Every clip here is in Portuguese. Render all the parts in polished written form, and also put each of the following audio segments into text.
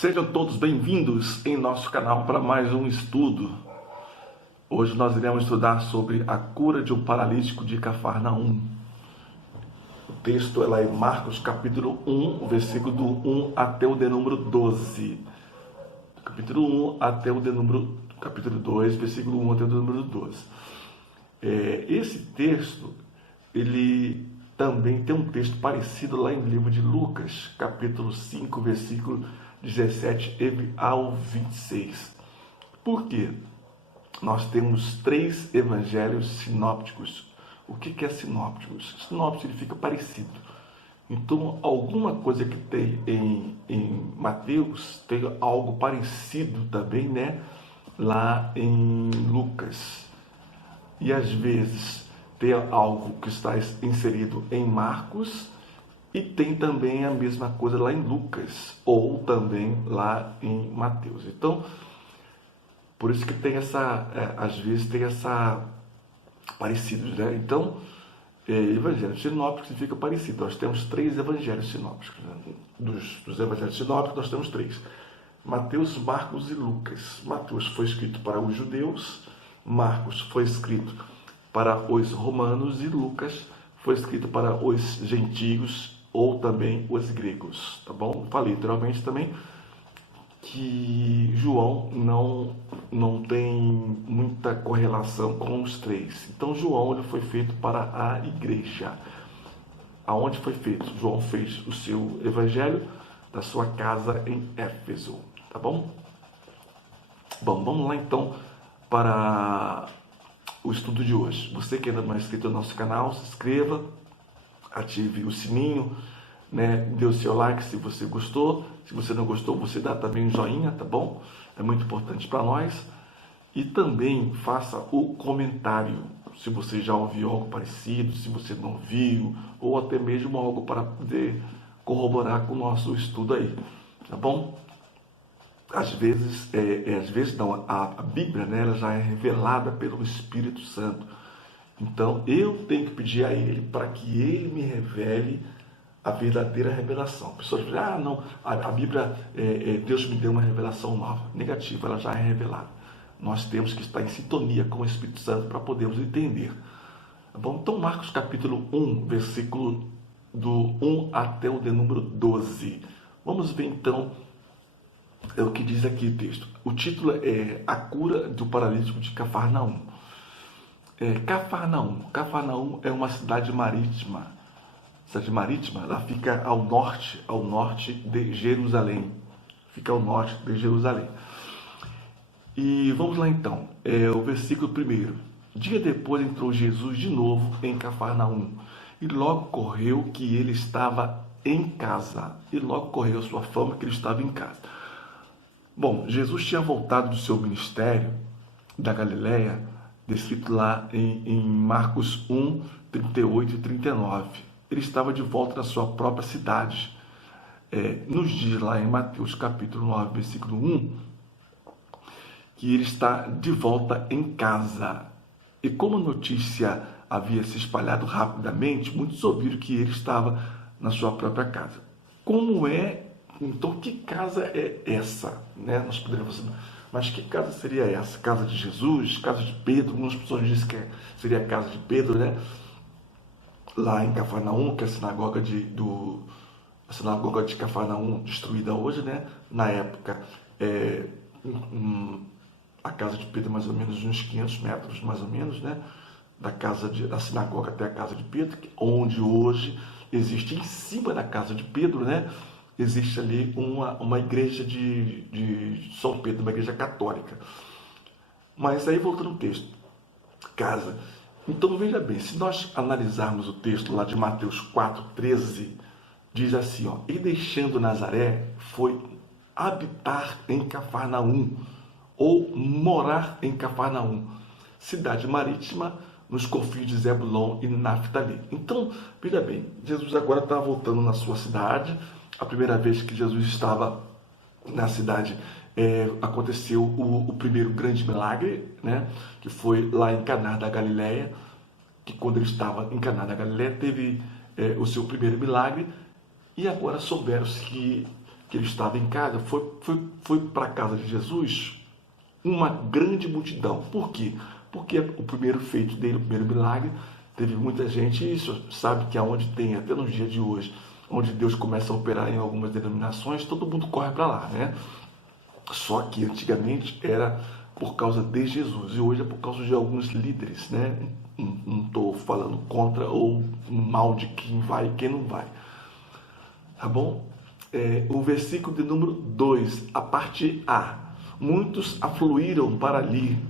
Sejam todos bem-vindos em nosso canal para mais um estudo. Hoje nós iremos estudar sobre a cura de um paralítico de Cafarnaum. O texto é lá em Marcos capítulo 1, versículo do 1 até o de número 12. Capítulo 1 até o de número, capítulo 2, versículo 1 até o de número 12. Esse texto, ele também tem um texto parecido lá em livro de Lucas, capítulo 5, versículo 17 ao 26. Por quê? Nós temos 3 evangelhos sinópticos. O que é sinópticos? Sinóptico significa parecido. Então, alguma coisa que tem em Mateus, tem algo parecido também, né? Lá em Lucas. E às vezes tem algo que está inserido em Marcos, e tem também a mesma coisa lá em Lucas, ou também lá em Mateus. Então, por isso que tem às vezes tem essa parecidos, né? Então, evangelho sinóptico significa parecido. Nós temos 3 evangelhos sinópticos, né? Dos evangelhos sinópticos nós temos 3. Mateus, Marcos e Lucas. Mateus foi escrito para os judeus, Marcos foi escrito para os romanos e Lucas foi escrito para os gentios ou também os gregos, tá bom? Falei literalmente também que João não tem muita correlação com os 3. Então João ele foi feito para a igreja. Aonde foi feito? João fez o seu evangelho da sua casa em Éfeso, tá bom? Bom, vamos lá então para o estudo de hoje. Você que ainda não é inscrito no nosso canal, se inscreva, ative o sininho, né? Dê o seu like se você gostou. Se você não gostou, você dá também um joinha, tá bom? É muito importante para nós. E também faça o comentário, se você já ouviu algo parecido, se você não viu, ou até mesmo algo para poder corroborar com o nosso estudo aí, tá bom? Às vezes não, a Bíblia, né, ela já é revelada pelo Espírito Santo. Então, eu tenho que pedir a Ele para que Ele me revele a verdadeira revelação. Pessoas dizem, não, a Bíblia, Deus me deu uma revelação nova. Negativa, ela já é revelada. Nós temos que estar em sintonia com o Espírito Santo para podermos entender. Tá bom? Então, Marcos capítulo 1, versículo do 1 até o de número 12. Vamos ver então o que diz aqui o texto. O título é A Cura do Paralítico de Cafarnaum. Cafarnaum é uma cidade marítima. Cidade marítima, ela fica ao norte de Jerusalém. Fica ao norte de Jerusalém. E vamos lá então, o versículo 1. Dia depois entrou Jesus de novo em Cafarnaum, e logo correu que ele estava em casa. E logo correu a sua fama que ele estava em casa. Bom, Jesus tinha voltado do seu ministério da Galileia, descrito lá em Marcos 1, 38 e 39. Ele estava de volta na sua própria cidade. Nos diz lá em Mateus capítulo 9, versículo 1, que ele está de volta em casa. E como a notícia havia se espalhado rapidamente, muitos ouviram que ele estava na sua própria casa. Então, que casa é essa? Né? Nós poderíamos saber, mas que casa seria essa? Casa de Jesus? Casa de Pedro? Algumas pessoas dizem que seria a casa de Pedro, né? Lá em Cafarnaum, que é a sinagoga de Cafarnaum, destruída hoje, né? Na época, a casa de Pedro mais ou menos uns 500 metros, mais ou menos, né? Da sinagoga até a casa de Pedro, onde hoje existe em cima da casa de Pedro, né? Existe ali uma igreja de São Pedro, uma igreja católica. Mas aí, voltando ao texto, casa. Então, veja bem, se nós analisarmos o texto lá de Mateus 4,13, diz assim, e deixando Nazaré, foi habitar em Cafarnaum, ou morar em Cafarnaum, cidade marítima, nos confins de Zebulon e Naftali. Então, veja bem, Jesus agora está voltando na sua cidade. A primeira vez que Jesus estava na cidade, aconteceu o primeiro grande milagre, né? Que foi lá em Caná da Galileia, que quando ele estava em Caná da Galileia teve o seu primeiro milagre, e agora souberam-se que que ele estava em casa, foi para a casa de Jesus uma grande multidão. Por quê? Porque o primeiro feito dele, o primeiro milagre, teve muita gente, e isso sabe que aonde tem, até nos dias de hoje, onde Deus começa a operar em algumas denominações, todo mundo corre para lá, né? Só que antigamente era por causa de Jesus, e hoje é por causa de alguns líderes, né? Não estou falando contra ou mal de quem vai e quem não vai, tá bom? O versículo de número 2, a parte A. Muitos afluíram para ali,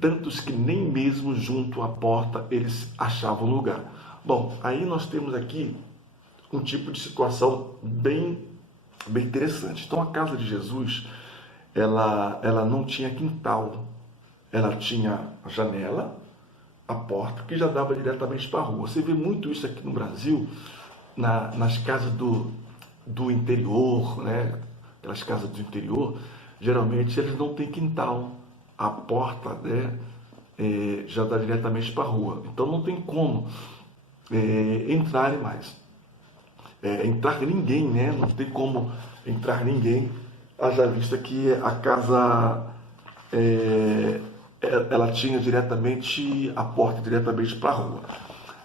tantos que nem mesmo junto à porta eles achavam lugar. Bom, aí nós temos aqui um tipo de situação bem interessante. Então a casa de Jesus, ela não tinha quintal, ela tinha a janela, a porta, que já dava diretamente para a rua. Você vê muito isso aqui no Brasil, nas casas do interior, né? Aquelas casas do interior, geralmente eles não têm quintal. A porta, né, já dá diretamente para a rua. Então não tem como entrarem mais. Entrar ninguém, né? Não tem como entrar ninguém. Haja vista que a casa ela tinha diretamente a porta diretamente para a rua.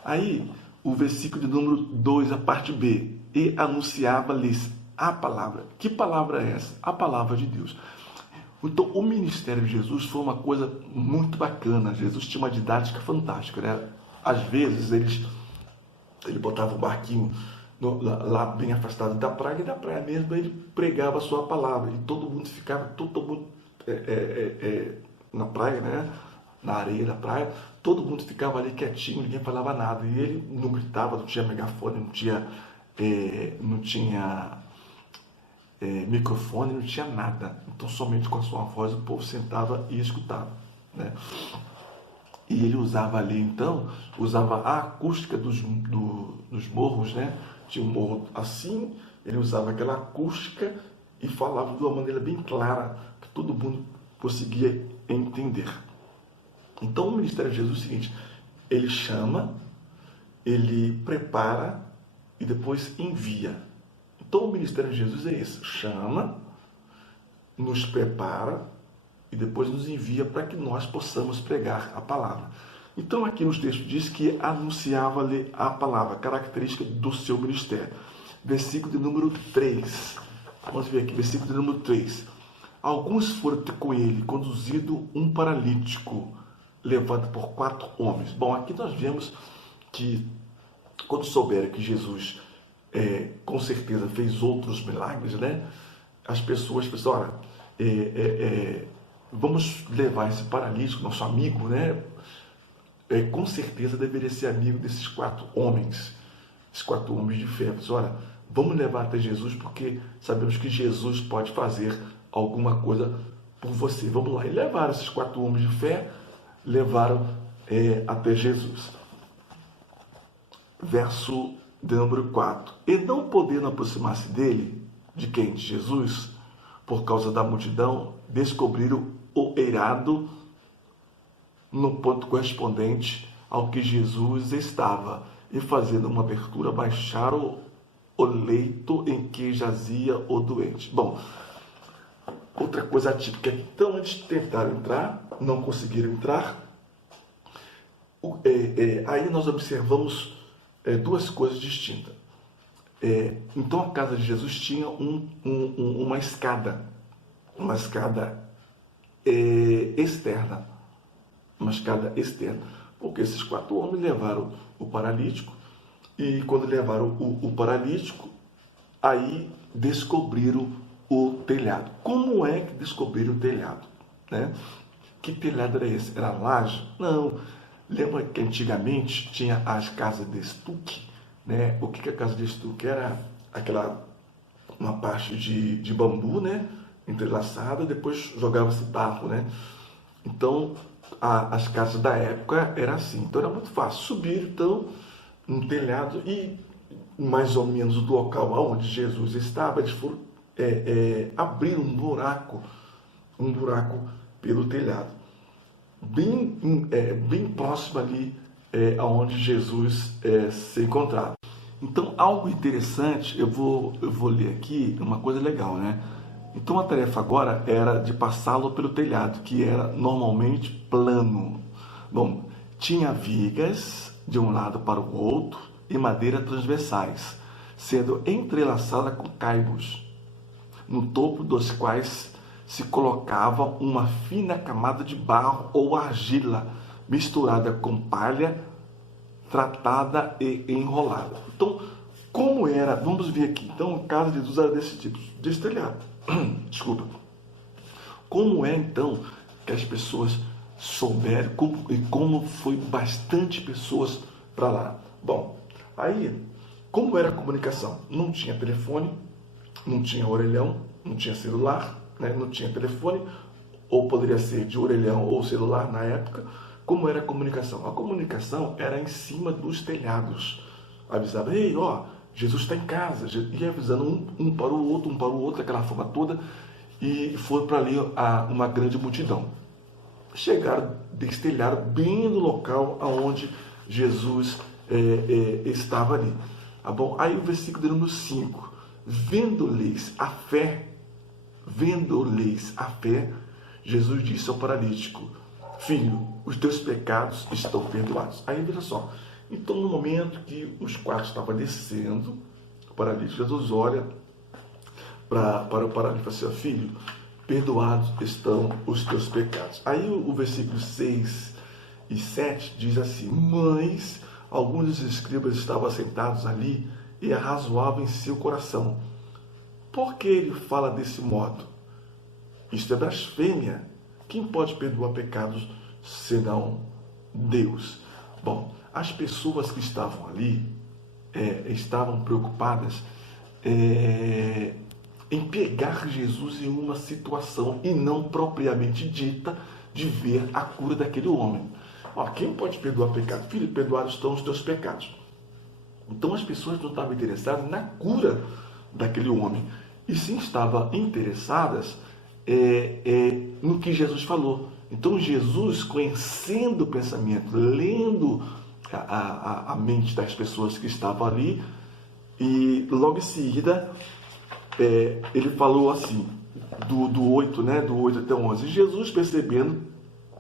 Aí, o versículo de número 2, a parte B. E anunciava-lhes a palavra. Que palavra é essa? A palavra de Deus. Então, o ministério de Jesus foi uma coisa muito bacana. Jesus tinha uma didática fantástica, né? Às vezes, ele botava um barquinho lá bem afastado da praia, e da praia mesmo ele pregava a sua palavra. E todo mundo ficava, todo mundo na praia, né? Na areia da praia, todo mundo ficava ali quietinho, ninguém falava nada. E ele não gritava, não tinha megafone, não tinha microfone, não tinha nada. Então, somente com a sua voz o povo sentava e escutava, né? E ele usava ali, então, usava a acústica dos morros, né? Tinha um morro assim, ele usava aquela acústica e falava de uma maneira bem clara, que todo mundo conseguia entender. Então, o ministério de Jesus é o seguinte: ele chama, ele prepara e depois envia. Então, o ministério de Jesus é esse: chama, nos prepara e depois nos envia para que nós possamos pregar a palavra. Então, aqui nos textos diz que anunciava-lhe a palavra, característica do seu ministério. Versículo de número 3. Vamos ver aqui, versículo de número 3. Alguns foram ter com ele, conduzido um paralítico, levado por 4 homens. Bom, aqui nós vemos que, quando souberam que Jesus, com certeza, fez outros milagres, né? As pessoas pensaram: olha, vamos levar esse paralítico, nosso amigo, né? Com certeza deveria ser amigo desses 4 homens, esses 4 homens de fé. Olha, vamos levar até Jesus, porque sabemos que Jesus pode fazer alguma coisa por você. Vamos lá. E levaram esses 4 homens de fé, levaram até Jesus. Verso de número 4. E não podendo aproximar-se dele, de quem? De Jesus, por causa da multidão, descobriram o eirado no ponto correspondente ao que Jesus estava, e fazendo uma abertura, baixaram o leito em que jazia o doente. Bom, outra coisa atípica. Então, eles tentaram entrar, não conseguiram entrar. Aí nós observamos 2 coisas distintas. Então, a casa de Jesus tinha uma escada externa, porque esses 4 homens levaram o paralítico, e quando levaram o paralítico, aí descobriram o telhado. Como é que descobriram o telhado, né? Que telhado era esse? Era laje? Não. Lembra que antigamente tinha as casas de estuque, né? O que é a casa de estuque? Era uma parte de bambu, né? Entrelaçada, depois jogava-se barro, né? Então, as casas da época era assim. Então, era muito fácil. Subir, então, um telhado, e mais ou menos do local onde Jesus estava, eles foram abrir um buraco pelo telhado, bem próximo ali aonde Jesus se encontrava. Então, algo interessante, eu vou ler aqui uma coisa legal, né? Então, a tarefa agora era de passá-lo pelo telhado, que era normalmente plano. Bom, tinha vigas de um lado para o outro e madeira transversais, sendo entrelaçada com caibos, no topo dos quais se colocava uma fina camada de barro ou argila, misturada com palha, tratada e enrolada. Então, como era, vamos ver aqui, então a casa de Jesus era desse tipo, desse telhado. Desculpa. Como é então que as pessoas souberam e como foi bastante pessoas para lá? Bom, aí, como era a comunicação? Não tinha telefone, não tinha orelhão, não tinha celular, né? Não tinha telefone, ou poderia ser de orelhão ou celular na época. Como era a comunicação? A comunicação era em cima dos telhados. Avisava, ei, ó, Jesus está em casa. Ia avisando um para o outro, aquela forma toda. E foi para ali uma grande multidão. Chegaram, destelharam bem no local onde Jesus estava ali. Tá bom? Aí o versículo de número 5. Vendo-lhes a fé, Jesus disse ao paralítico, filho, os teus pecados estão perdoados. Aí veja só, então no momento que os quatro estavam descendo, o paralítico, Jesus olha para o paralítico e fala assim, filho, perdoados estão os teus pecados. Aí o versículo 6 e 7 diz assim, mas alguns dos escribas estavam sentados ali e arrazoavam em seu coração. Por que ele fala desse modo? Isto é blasfêmia. Quem pode perdoar pecados senão Deus? Bom, as pessoas que estavam ali estavam preocupadas em pegar Jesus em uma situação e não propriamente dita de ver a cura daquele homem. Ó, quem pode perdoar pecados? Filho, perdoados estão os teus pecados. Então as pessoas não estavam interessadas na cura daquele homem, e sim estavam interessadas no que Jesus falou. Então Jesus, conhecendo o pensamento, lendo a mente das pessoas que estavam ali, e logo em seguida ele falou assim, do 8, né, do 8 até 11, Jesus percebendo,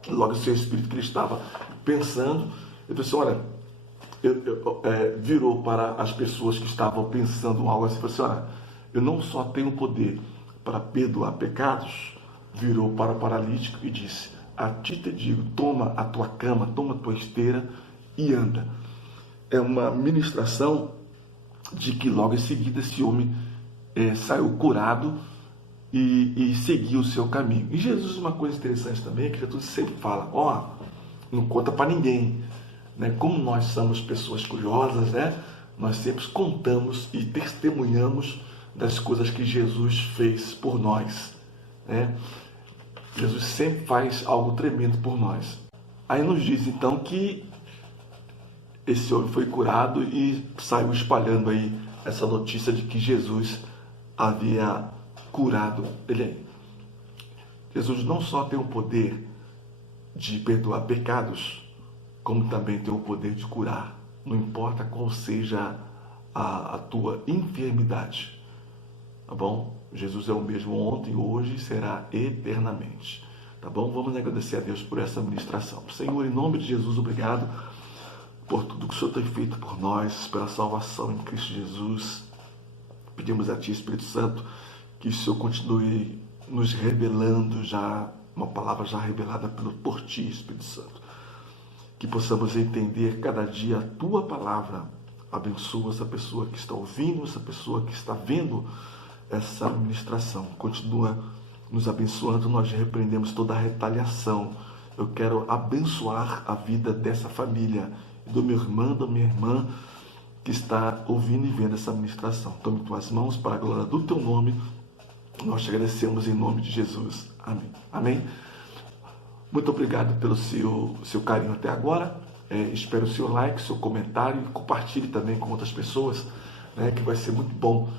logo em seu espírito que ele estava pensando, ele disse, olha, virou para as pessoas que estavam pensando algo assim, falou assim, olha, eu não só tenho poder para perdoar pecados, virou para o paralítico e disse, a ti te digo, toma a tua cama, toma a tua esteira e anda. É uma ministração de que logo em seguida esse homem saiu curado e seguiu o seu caminho. E Jesus, uma coisa interessante também, é que Jesus sempre fala, ó, não conta para ninguém, né? Como nós somos pessoas curiosas, né? Nós sempre contamos e testemunhamos das coisas que Jesus fez por nós, né? Jesus sempre faz algo tremendo por nós. Aí nos diz então que esse homem foi curado e saiu espalhando aí essa notícia de que Jesus havia curado ele. Jesus não só tem o poder de perdoar pecados, como também tem o poder de curar, não importa qual seja a tua enfermidade, tá bom? Jesus é o mesmo ontem, hoje e será eternamente, tá bom? Vamos agradecer a Deus por essa ministração. Senhor, em nome de Jesus, obrigado por tudo que o Senhor tem feito por nós, pela salvação em Cristo Jesus. Pedimos a Ti, Espírito Santo, que o Senhor continue nos revelando já, uma palavra já revelada por Ti, Espírito Santo. Que possamos entender cada dia a Tua palavra. Abençoa essa pessoa que está ouvindo, essa pessoa que está vendo essa ministração. Continua nos abençoando, nós repreendemos toda a retaliação. Eu quero abençoar a vida dessa família, do meu irmão, da minha irmã, que está ouvindo e vendo essa ministração. Tome tuas mãos para a glória do Teu nome. Nós te agradecemos em nome de Jesus. Amém. Amém. Muito obrigado pelo seu carinho até agora. Espero o seu like, seu comentário e compartilhe também com outras pessoas, né, que vai ser muito bom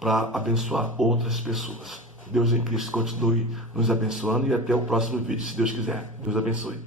para abençoar outras pessoas. Deus em Cristo continue nos abençoando e até o próximo vídeo, se Deus quiser. Deus abençoe.